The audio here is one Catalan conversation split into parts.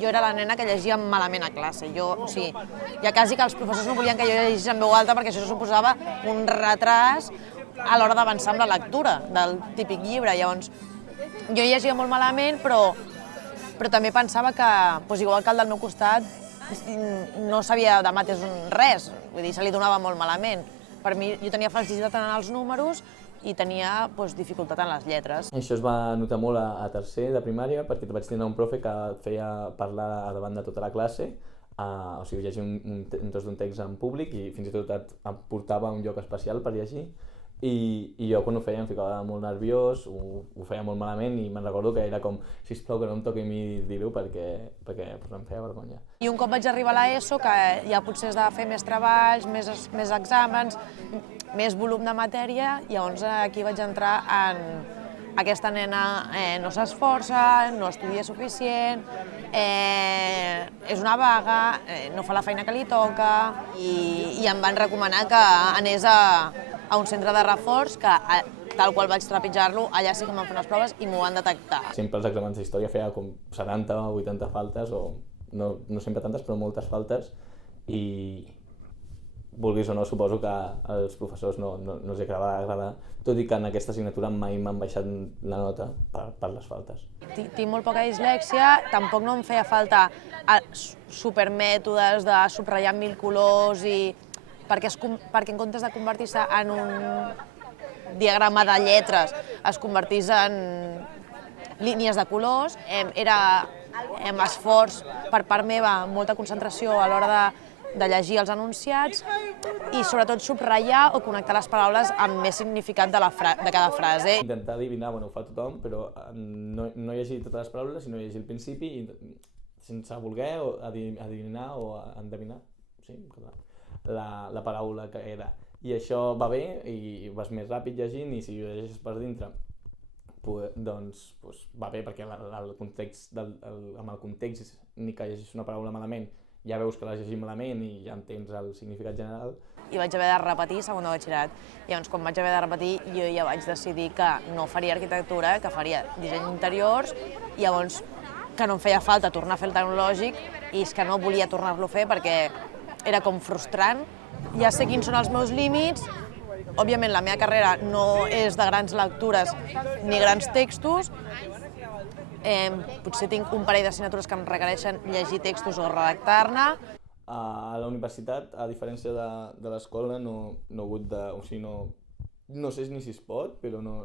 jo era la nena que llegia malament a classe. O sigui, ja quasi que els professors no volien que jo llegís en veu alta perquè això suposava un retras a l'hora d'avançar amb la lectura del típic llibre. Llavors, jo llegia molt malament, però també pensava que, igual que el del meu costat, no sabia de mates res, vull dir, se li donava molt malament. Per mi, jo tenia facilitat en els números i tenia dificultat en les lletres. Això es va notar molt a tercer de primària perquè vaig tenir un profe que et feia parlar davant de tota la classe, o sigui, llegir un tros d'un text en públic i fins i tot et portava a un lloc especial per llegir. I jo quan ho feia em ficava molt nerviós, ho feia molt malament i me'n recordo que era com, sisplau que no em toqui a mi dir-ho perquè em feia vergonya. I un cop vaig arribar a l'ESO, que ja potser has de fer més treballs, més exàmens, més volum de matèria, llavors aquí vaig entrar en aquesta nena no s'esforça, no estudia suficient, és una vaga, no fa la feina que li toca i em van recomanar que anés a un centre de reforç que, tal qual vaig trepitjar-lo, allà sí que em van fer unes proves i m'ho van detectar. Sempre als exàmens d'història feia com 70 o 80 faltes, o no sempre tantes, però moltes faltes, i vulguis o no, suposo que als professors no els acabava d'agradar, tot i que en aquesta assignatura mai m'han baixat la nota per les faltes. Tinc molt poca dislèxia, tampoc no em feia falta supermètodes de subratllar amb 1000 colors, perquè en comptes de convertir-se en un diagrama de lletres es convertís en línies de colors. Era esforç per part meva, molta concentració a l'hora de llegir els enunciats i sobretot subratllar o connectar les paraules amb més significat de cada frase. Intentar adivinar, ho fa tothom, però no llegir totes les paraules, sinó llegir el principi sense voler adivinar o endevinar, sí, la paraula que era. I això va bé i vas més ràpid llegint i si ho llegeixes per dintre doncs va bé perquè amb el context ni que llegeixis una paraula malament ja veus que l'has llegit malament i ja entens el significat general. I vaig haver de repetir segon de batxillerat. Llavors, quan vaig haver de repetir, jo ja vaig decidir que no faria arquitectura, que faria disseny d'interiors, i llavors que no em feia falta tornar a fer el tecnològic i és que no volia tornar-lo a fer perquè era com frustrant. Ja sé quins són els meus límits. Òbviament, la meva carrera no és de grans lectures ni grans textos. Potser tinc un parell d'assignatures que em requereixen llegir textos o redactar-ne. A la universitat, a diferència de l'escola, no he hagut de... O sigui, no sé ni si es pot, però no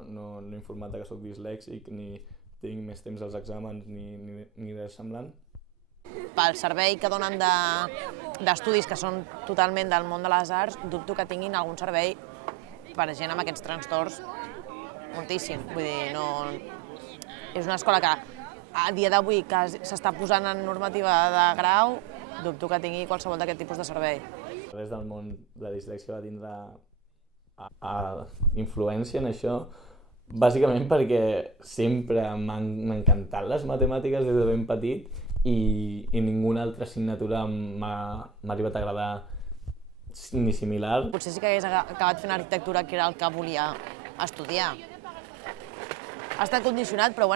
he informat que soc dislèxic, ni tinc més temps als exàmens, ni res semblant. Pel servei que donen d'estudis que són totalment del món de les arts, dubto que tinguin algun servei per a gent amb aquests trastorns moltíssim. Vull dir, és una escola que a dia d'avui que s'està posant en normativa de grau, dubto que tingui qualsevol d'aquest tipus de servei. Res del món de la dislèxia va tindre influència en això, bàsicament perquè sempre m'han encantat les matemàtiques des de ben petit i ninguna altra assignatura m'ha arribat a agradar ni similar. Potser sí que hagués acabat fent arquitectura, que era el que volia estudiar. Ha estat condicionat, però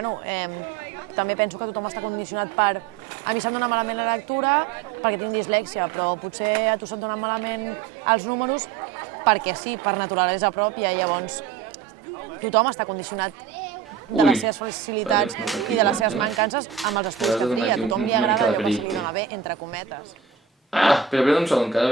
també penso que tothom està condicionat per... A mi se'm dona malament la lectura perquè tinc dislèxia, però potser a tu se't donen malament els números perquè sí, per naturalesa pròpia. Llavors, tothom està condicionat de les seves facilitats i de les seves mancances amb els estudis que tria. A tothom li agrada allò que se li dona bé, entre cometes. Espera un segon, que